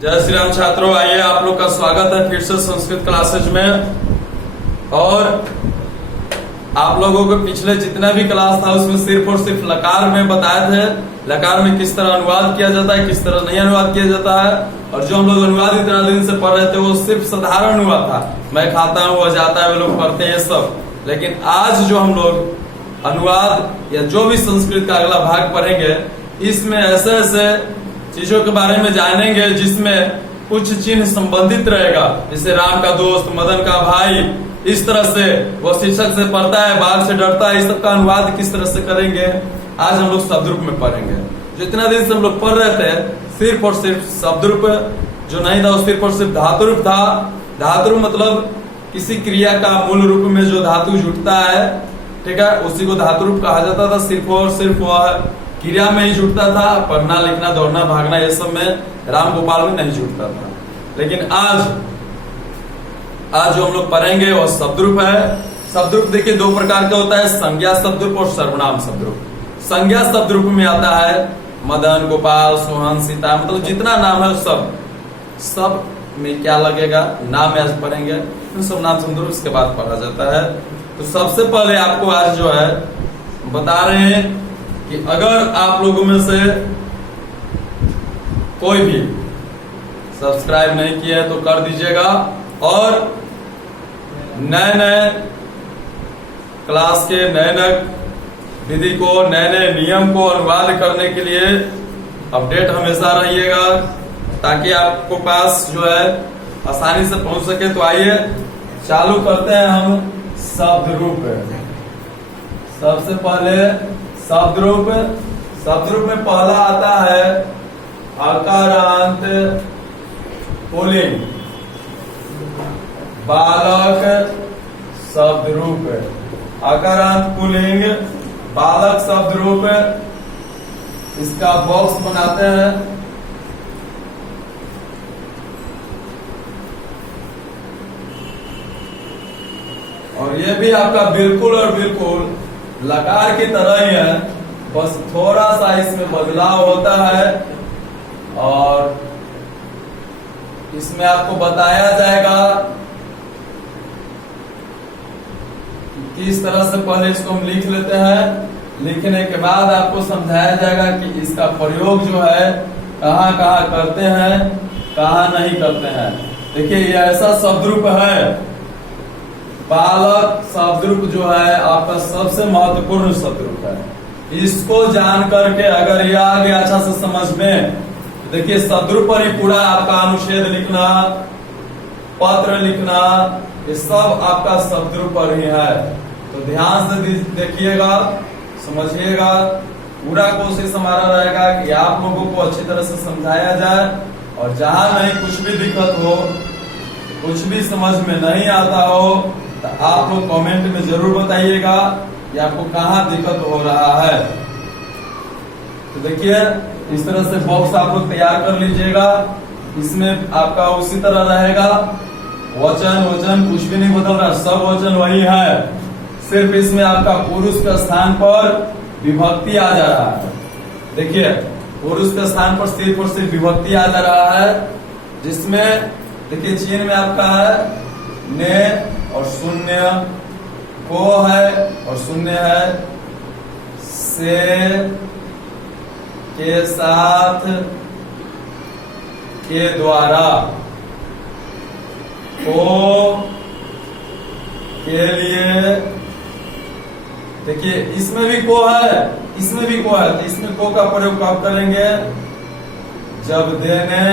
जय श्री राम छात्रों, आइए आप लोग का स्वागत है फिर से संस्कृत क्लासेज में। और आप लोगों को पिछले जितना भी क्लास था उसमें सिर्फ और सिर्फ लकार में बताए थे, लकार में किस तरह अनुवाद किया जाता है, किस तरह नहीं अनुवाद किया जाता है। और जो हम लोग अनुवाद इतना दिन से पढ़ रहे थे वो सिर्फ साधारण हुआ था, मैं खाता हूँ, वह जाता है, वे लोग पढ़ते हैं, ये सब। लेकिन आज जो हम लोग अनुवाद या जो भी संस्कृत का अगला भाग पढ़ेंगे, इसमें ऐसे ऐसे चीजों के बारे में जानेंगे जिसमें कुछ चिन्ह संबंधित रहेगा, जैसे राम का दोस्त, मदन का भाई, इस तरह से वो शिक्षक से पढ़ता है, बाघ से डरता है, इस सब का अनुवाद किस तरह से करेंगे आज हम लोग शब्द रूप में पढ़ेंगे। जो इतना दिन से हम लोग पढ़ रहे थे सिर्फ और सिर्फ शब्द रूप, जो नहीं था वो सिर्फ और सिर्फ धातु रूप था। धातु रूप मतलब किसी क्रिया का मूल रूप में जो धातु जुटता है, ठीक है, उसी को धातु रूप कहा जाता था। सिर्फ और सिर्फ वह क्रिया में ही जुटता था, पढ़ना लिखना दौड़ना भागना ये सब में राम गोपाल में नहीं जुटता था। लेकिन आज जो हम लोग पढ़ेंगे वो शब्द रूप है। शब्द रूप देखिए दो प्रकार का होता है, संज्ञा शब्द रूप और सर्वनाम शब्द रूप। संज्ञा शब्द रूप में आता है मदन, गोपाल, सोहन, सीता, मतलब जितना नाम है सब में क्या लगेगा, नाम आज पढ़ेंगे, सब नाम शब्द रूप इसके बाद पढ़ा जाता है। तो सबसे पहले आपको आज जो है बता रहे हैं कि अगर आप लोगों में से कोई भी सब्सक्राइब नहीं किया है तो कर दीजिएगा, और नए नए क्लास के नए नए विधि को, नए नए नियम को अनुवाद करने के लिए अपडेट हमेशा रहिएगा, ताकि आपको पास जो है आसानी से पहुंच सके। तो आइए चालू करते हैं हम शब्द रूप। सबसे पहले शब्द रूप में पहला आता है अकारांत पुल्लिंग बालक शब्द रूप। अकारांत पुल्लिंग बालक शब्द रूप, इसका बॉक्स बनाते हैं। और ये भी आपका बिल्कुल और बिल्कुल लकार की तरह ही है, बस थोड़ा सा इसमें बदलाव होता है। और इसमें आपको बताया जाएगा कि किस तरह से पहले इसको हम लिख लेते हैं, लिखने के बाद आपको समझाया जाएगा कि इसका प्रयोग जो है कहाँ कहाँ करते हैं, कहाँ नहीं करते हैं। देखिए ये ऐसा शब्द रूप है, बालक शब्द रूप जो है आपका सबसे महत्वपूर्ण शब्द रूप है। इसको जान करके अगर ये आ गया अच्छा से समझ में, देखिए शब्द रूप पर ही पूरा आपका अनुच्छेद लिखना, पत्र लिखना, ये सब आपका शब्द रूप पर ही है। तो ध्यान से देखिएगा, समझिएगा, पूरा कोशिश हमारा रहेगा कि आप लोगों को अच्छी तरह से समझाया जाए। और जहां नहीं कुछ भी दिक्कत हो, कुछ भी समझ में नहीं आता हो, तो आप लोग कमेंट में जरूर बताइएगा कि आपको कहाँ दिक्कत हो रहा है। तो देखिए इस तरह से बॉक्स आप लोग तैयार कर लीजिएगा। इसमें आपका उसी तरह रहेगा, वचन कुछ भी नहीं बदल रहा, सब वचन वही है, सिर्फ इसमें आपका पुरुष के स्थान पर विभक्ति आ जा रहा है। देखिए पुरुष के स्थान पर सिर्फ और सिर्फ विभक्ति आ जा रहा है, जिसमें देखिए चिन्ह में आपका है ने और शून्य, को है और शून्य है, से के साथ, के द्वारा, को के लिए। देखिए इसमें भी को है, इसमें भी को है, तो इसमें को का प्रयोग कब करेंगे, जब देने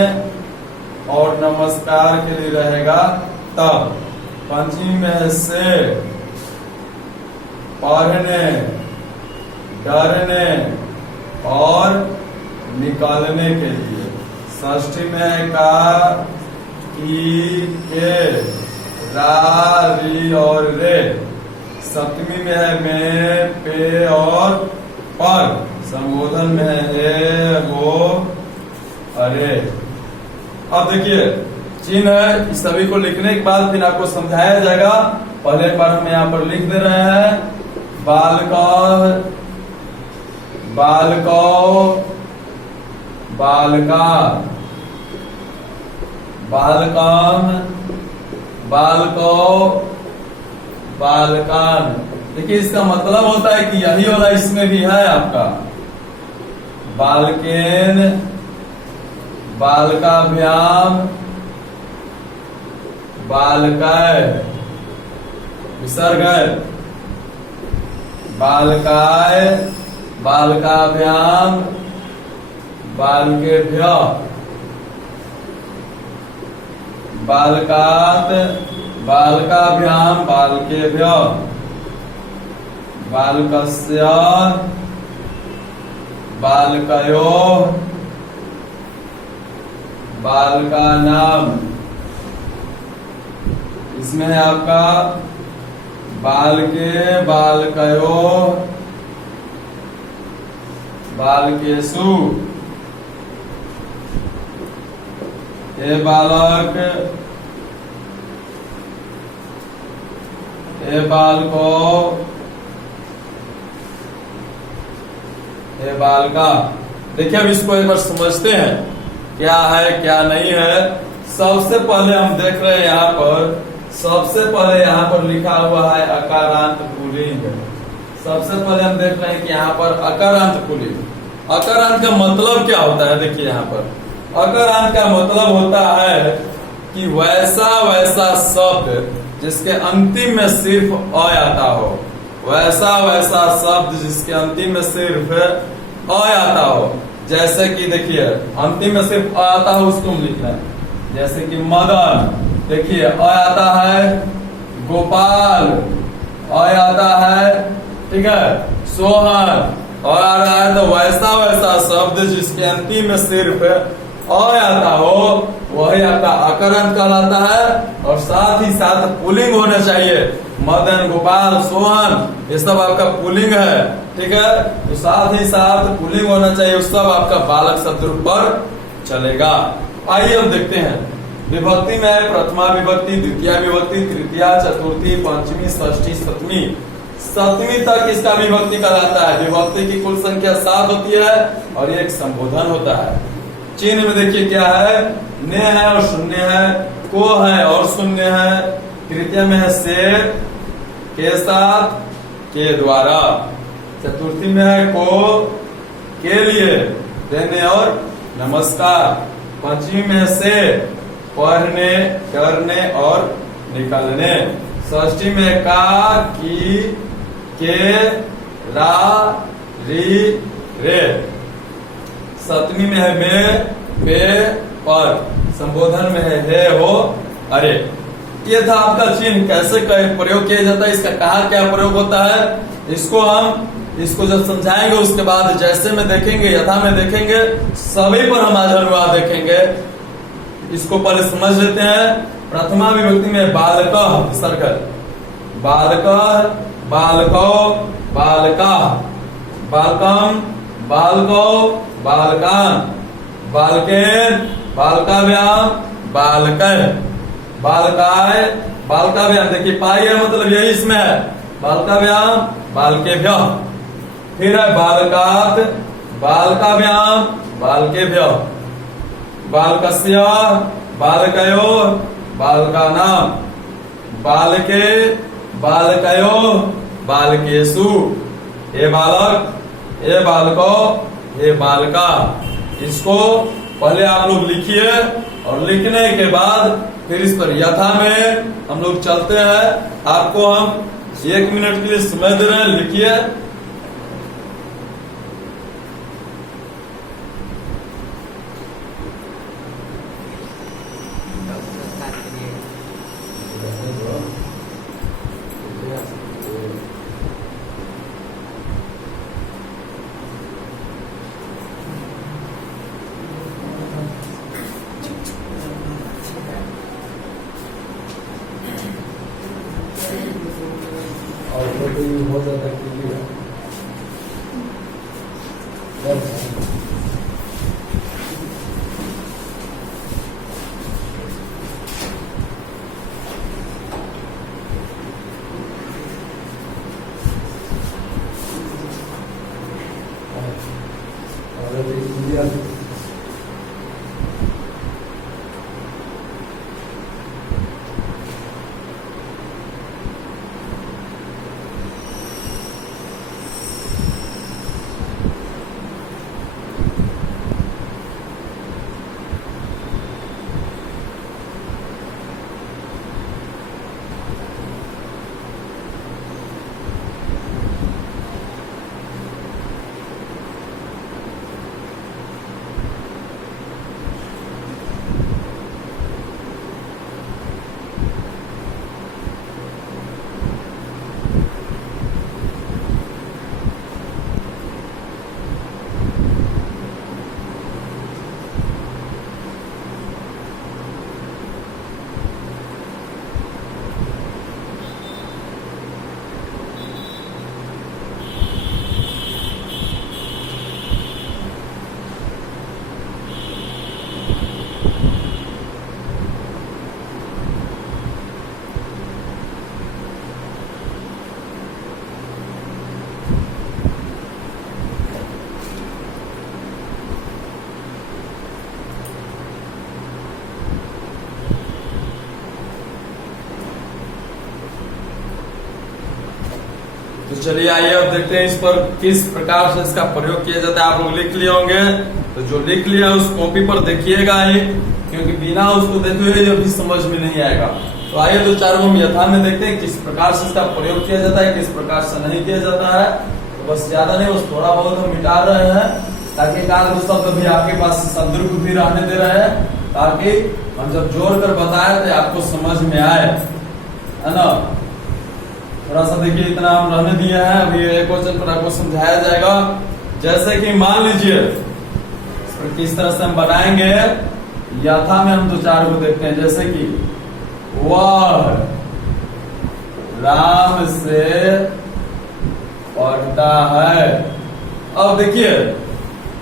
और नमस्कार के लिए रहेगा तब। पंचमी में से, पढ़ने, डरने और निकालने के लिए। षष्ठी में है का, की, के, रा, री और रे। सप्तमी में है में, पे और पर। संबोधन में है वो, अरे। अब देखिए चिन्ह है, इस सभी को लिखने के बाद फिर आपको समझाया जाएगा। पहले एक बार हम यहाँ पर लिख दे रहे हैं, बालका, बालकाम, बालको, बालकान। देखिए इसका मतलब होता है कि यही वाला इसमें भी है आपका बालकेन, बालकाभ्याम, बालकाय, विसर्ग बालकाय, बालकाभ्याम, बालकेभ्य, बालकात, बालकाभ्याम, बालकेभ्य, बालकस्य, बालकयोः, बालकानाम। इसमें है आपका बालके, बालकयोः, बालकेषु, हे बालक, हे बालको, हे बालका। देखिए अब इसको एक बार समझते हैं क्या है क्या नहीं है। सबसे पहले हम देख रहे हैं यहाँ पर, सबसे पहले यहाँ पर लिखा हुआ है अकारांत पुल्लिंग। सबसे पहले हम देख रहे हैं कि यहाँ पर अकारांत पुल्लिंग। अकारांत का मतलब क्या होता है? देखिए यहाँ पर अकारांत का मतलब होता है कि वैसा वैसा शब्द जिसके अंतिम में सिर्फ अ आता हो, वैसा वैसा शब्द जिसके अंतिम में सिर्फ अ आता हो। जैसे कि देखिए अंतिम में सिर्फ अ आता हो उसको हम लिखना है। जैसे कि मदन, देखिए अ आता है, गोपाल अ आता है, ठीक है, सोहन अ आ रहा है। तो वैसा वैसा शब्द जिसके अंतिम में सिर्फ अ आता हो वही आपका अकारांत कहलाता है। और साथ ही साथ पुल्लिंग होना चाहिए। मदन, गोपाल, सोहन ये सब आपका पुल्लिंग है, ठीक है। तो साथ ही साथ पुल्लिंग होना चाहिए, उस सब आपका बालक शब्द रूप पर चलेगा। आइए अब देखते हैं विभक्ति में प्रथमा विभक्ति, द्वितीय विभक्ति, तृतीया, चतुर्थी, पंचमी, षष्ठी, सप्तमी। सप्तमी तक इसका विभक्ति कहलाता है। विभक्ति की कुल संख्या 7 होती है और एक संबोधन होता है। चिन्ह में देखिए क्या है, ने है और शून्य है, को है और शून्य है। तृतीय में है से, के साथ, के द्वारा। चतुर्थी में है को, के लिए, देने और नमस्कार। पंचमी में है से, पढ़ने, करने और निकलने। षष्ठी में का, की, के, रा, री, रे। सप्तमी में है में, पे, पर। संबोधन में है हे, हो, अरे। ये था आपका चिन्ह कैसे प्रयोग किया जाता है, इसका कहाँ क्या प्रयोग होता है। इसको जब समझाएंगे उसके बाद जैसे में देखेंगे, यथा में देखेंगे, सभी पर हम आज अनुवाद देखेंगे। इसको पहले समझ लेते हैं। प्रथमा विभक्ति में बालक सर्कल, बालक, बालको, बालका, बालकम, बालको, बालकान, बालकेन, बालकाभ्याम, बालकय, बालकाय, बालकाभ्याम। देखिए पाई है मतलब यही इसमें है, बालकाभ्याम, बालकेभ्य। फिर है बालकात, बालकाभ्याम, बालकेभ्य, बालकस्य, बालकयोः, बालकानां, बालके, बालकयोः, बालकेषु। हे बालक, हे बालको, हे बालका। इसको पहले आप लोग लिखिए और लिखने के बाद फिर इस पर यथा में हम लोग चलते हैं। आपको हम 1 मिनट के लिए समय दे रहे हैं, लिखिए। हो जाता है तो चलिए आइए अब देखते हैं इस पर किस प्रकार से इसका प्रयोग किया जाता है। आप लोग लिख लिए होंगे, तो जो लिख लिया उस कॉपी पर देखिएगा ही, क्योंकि बिना उसको देखे हुए अभी समझ में नहीं आएगा। तो आइए दो चार हम यथा में देखते हैं किस प्रकार से इसका प्रयोग किया जाता है, किस प्रकार से नहीं किया जाता है। तो बस ज्यादा नहीं, बस थोड़ा बहुत हम मिटा रहे हैं ताकि एक आध शब्द भी आपके पास शब्द भी रहने दे रहे हैं, ताकि हम जब जोड़ कर बताए तो आपको समझ में आए, है ना। थोड़ा सा देखिए, इतना हम रहने दिए हैं, अभी एक क्वेश्चन पर आपको समझाया जाएगा। जैसे कि मान लीजिए किस तरह से हम बनाएंगे, यथा में हम दो चार को देखते हैं। जैसे कि वह राम से पढ़ता है। अब देखिए,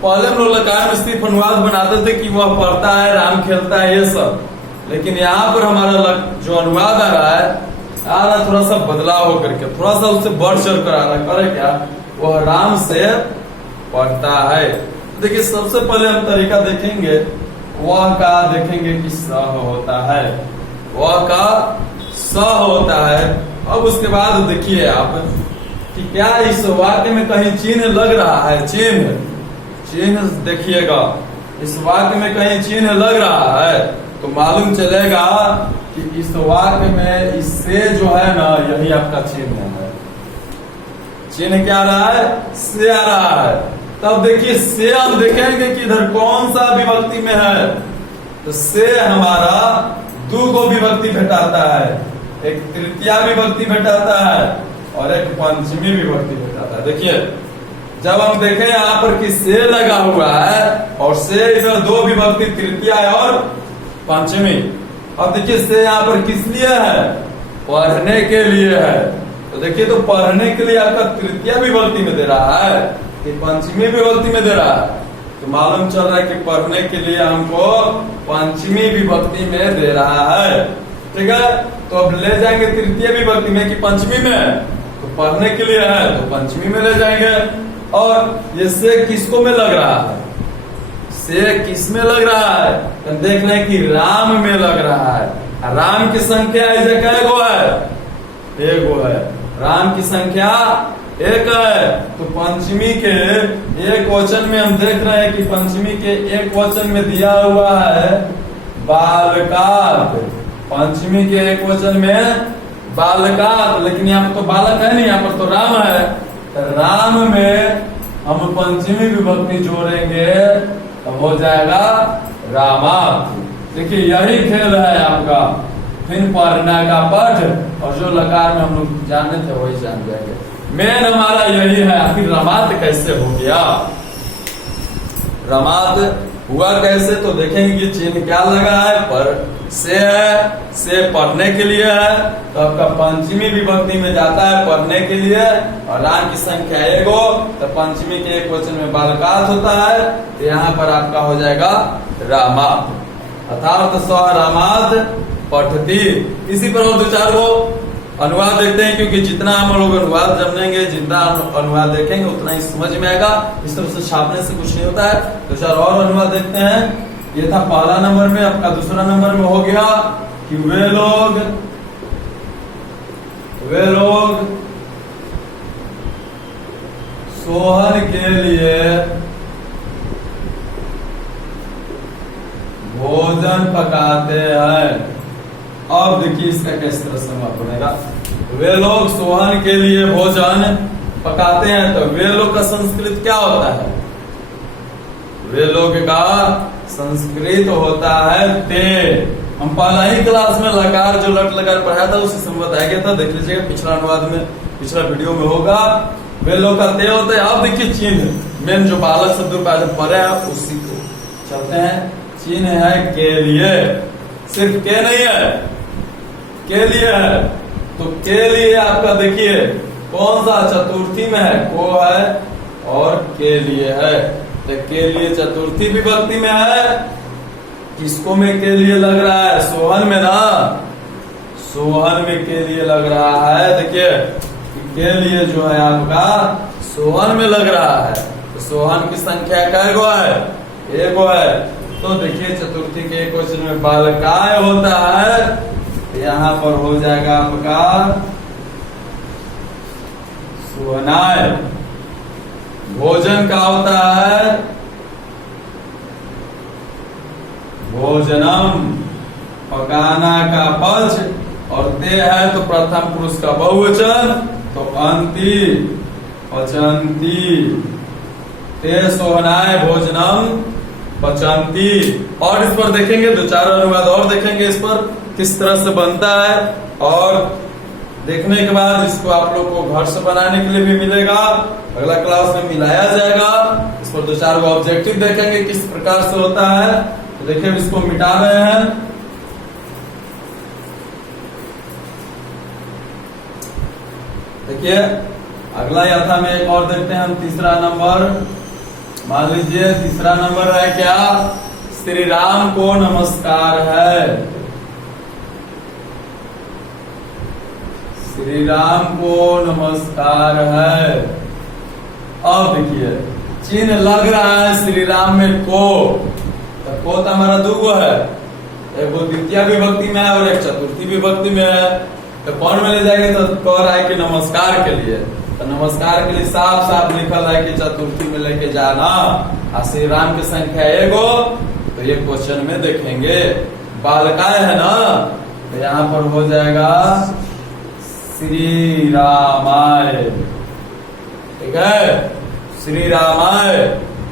पहले हम लोग लकार में सिर्फ अनुवाद बनाते थे कि वह पढ़ता है, राम खेलता है, ये सब। लेकिन यहाँ पर हमारा जो अनुवाद आ रहा है थोड़ा सा बदलाव होकर के, थोड़ा सा उससे बढ़ चढ़ कर आ रहा है। करे क्या, वह राम से पढ़ता है। देखिए, सबसे पहले हम तरीका देखेंगे, वह का देखेंगे कि स होता है, वह का स होता है। अब उसके बाद देखिए आप कि क्या इस वाक्य में कहीं चिन्ह लग रहा है। चिन्ह देखिएगा, इस वाक्य में कहीं चिन्ह लग रहा है तो मालूम चलेगा कि इस वाक्य में इससे जो है ना, यही आपका चिन्ह है। चिन्ह क्या आ रहा है, से आ रहा है। तब देखिए, से हम देखेंगे कि इधर कौन सा विभक्ति में है। तो से हमारा दो गो विभक्ति भेटाता है, एक तृतीया विभक्ति भेटाता है और एक पंचमी विभक्ति भेटाता है। देखिए, जब हम देखें यहाँ पर कि से लगा हुआ है और से इधर दो विभक्ति तृतीया और पंचमी। अब देखिए, से यहाँ पर किस लिए है, पढ़ने के लिए है। तो देखिए, तो पढ़ने के लिए आपका तृतीया विभक्ति में दे रहा है कि पंचमी विभक्ति में दे रहा है। तो मालूम चल रहा है कि पढ़ने के लिए हमको पंचमी विभक्ति में दे रहा है। ठीक है, तो अब ले जाएंगे तृतीय विभक्ति में कि पंचमी में। तो पढ़ने के लिए है तो पंचमी में ले जाएंगे। और ये से किसको में लग रहा है, से किस में लग रहा है, तो देख रहे हैं कि राम में लग रहा है। राम की संख्या ऐसे कै गो है, एक गो है। राम की संख्या एक है। तो पंचमी के एक वचन में हम देख रहे हैं कि पंचमी के एक वचन में दिया हुआ है बालकात। पंचमी के एक वचन में बालकात, लेकिन यहाँ पर तो बालक है नहीं, यहाँ पर तो राम है। तो राम में हम पंचमी विभक्ति जोड़ेंगे तो हो जाएगा रामात। देखिए, यही खेल है आपका। फिर पढ़ना का पढ़ और जो लकार में हम लोग जानते थे वही जान जाएंगे। मेन हमारा यही है। आखिर रमात कैसे हो गया, रमात हुआ कैसे, तो देखेंगे कि चिन्ह क्या लगा है, पर से है, से पढ़ने के लिए है। तो आपका पंचमी विभक्ति में जाता है पढ़ने के लिए, और राम की संख्या एगो, तो पंचमी के एक वचन में बालकात होता है। तो यहाँ पर आपका हो जाएगा रामात, अर्थात स रामात पठती। इसी पर और दो चार वो अनुवाद देखते हैं, क्योंकि जितना हम लोग अनुवाद जानेंगे, जितना अनुवाद देखेंगे उतना ही समझ में आएगा। इस तरह से छापने से कुछ नहीं होता है। तो चार और अनुवाद देखते हैं। ये था पहला नंबर में। आपका दूसरा नंबर में हो गया कि वे लोग सोहन के लिए भोजन पकाते हैं। अब देखिए, इसका किस तरह से समाप्त बनेगा। वे लोग सोहन के लिए भोजन पकाते हैं। तो वे लोग का संस्कृत क्या होता है, वे लोग का संस्कृत होता है ते। हम पहला ही क्लास में लकार जो लट लकार पढ़ाया था उसी समय बताया गया था, देख लीजिएगा, पिछला अनुवाद में, पिछला वीडियो में होगा। वे लोग का ते होता है। अब देखिए, चिन्ह मेन जो बालक शब्द पढ़े हैं उसी को चलते हैं। चिन्ह है के लिए, सिर्फ के नहीं है, के लिए है। तो के लिए आपका देखिए कौन सा चतुर्थी में है, को है और के लिए है। तो के लिए चतुर्थी विभक्ति में है। किसको में के लिए लग रहा है, सोहन में ना, सोहन में के लिए लग रहा है। देखिए, के लिए जो है आपका सोहन में लग रहा है। तो सोहन की संख्या कै गो है, एक गो है। तो देखिए, चतुर्थी के एक क्वेश्चन में बालकाय होता है। यहाँ पर हो जाएगा आपका सुहनाय। भोजन का होता है भोजनम, पकाना का पच, और ते है तो प्रथम पुरुष का बहुवचन, तो अंति, पचंती। ते सोहनाय भोजनम पचंती। और इस पर देखेंगे, दो चार अनुवाद और देखेंगे इस पर किस तरह से बनता है, और देखने के बाद इसको आप लोग को घर से बनाने के लिए भी मिलेगा, अगला क्लास में मिलाया जाएगा। इस पर दो चार ऑब्जेक्टिव देखेंगे किस प्रकार से होता है। तो देखिए इसको मिटा रहे हैं। देखिए अगला यथा में एक और देखते हैं हम, तीसरा नंबर। मान लीजिए तीसरा नंबर है क्या, श्री राम को नमस्कार है। श्री राम को नमस्कार है। अब देखिए चिन्ह लग रहा है श्री राम में को, तो हमारा दो है, एक वो द्वितीय विभक्ति में है और एक चतुर्थी विभक्ति में है। तो कौन में ले जाएंगे, तो कह रहा है कि नमस्कार के लिए, तो नमस्कार के लिए साफ साफ लिखल है कि चतुर्थी में लेके जाना। और श्री राम की संख्या एगो, तो ये क्वेश्चन में देखेंगे। बालकाय है ना, तो यहाँ पर हो जाएगा श्री रामाय। ठीक है, श्री रामाय।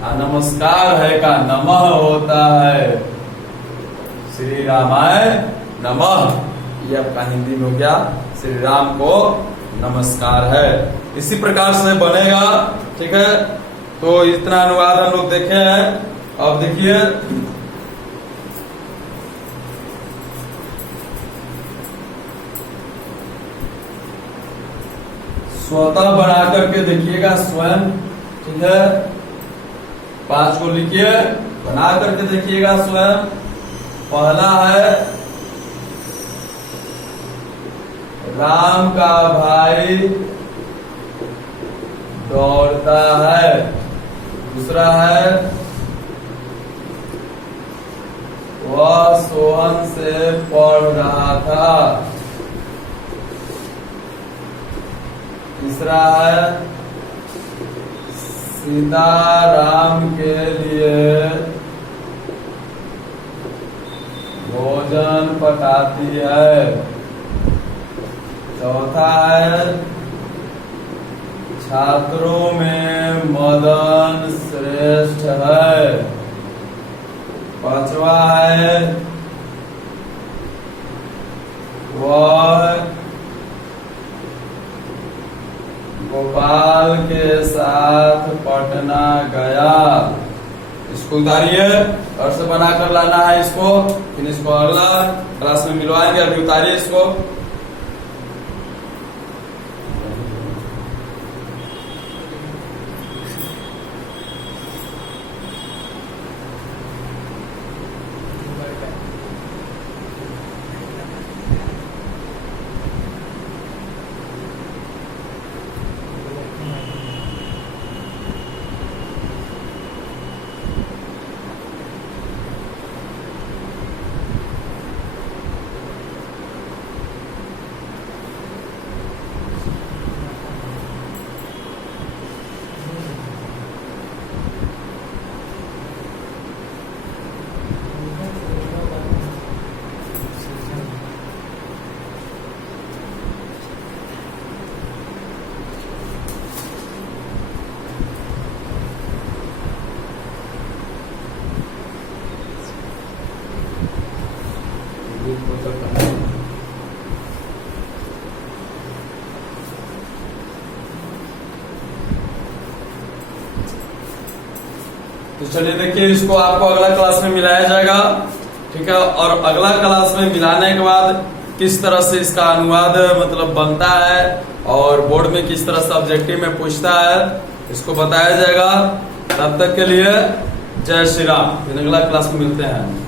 नमस्कार है का नमः होता है, श्री रामाय नमः। ये आपका हिंदी में हो गया, श्री राम को नमस्कार है। इसी प्रकार से बनेगा। ठीक है, तो इतना अनुवाद हम लोग देखे हैं। अब देखिए स्वतः बना करके देखिएगा स्वयं। ठीक है, 5 को लिखिए, बना करके देखिएगा स्वयं। पहला है राम का भाई दौड़ता है। दूसरा है वह सोहन से पढ़ रहा था। तीसरा है सीता राम के लिए भोजन पकाती है। चौथा है छात्रों में मदन श्रेष्ठ है। पांचवा है वह गोपाल के साथ पटना गया। इसको उतारिए, और से बनाकर लाना है इसको, फिर इसको अगला क्लास में मिलवाएंगे। अभी उतारिए इसको। तो चलिए देखिए, इसको आपको अगला क्लास में मिलाया जाएगा। ठीक है, और अगला क्लास में मिलाने के बाद किस तरह से इसका अनुवाद मतलब बनता है और बोर्ड में किस तरह से ऑब्जेक्टिव में पूछता है, इसको बताया जाएगा। तब तक के लिए जय श्री राम। अगला क्लास में मिलते हैं।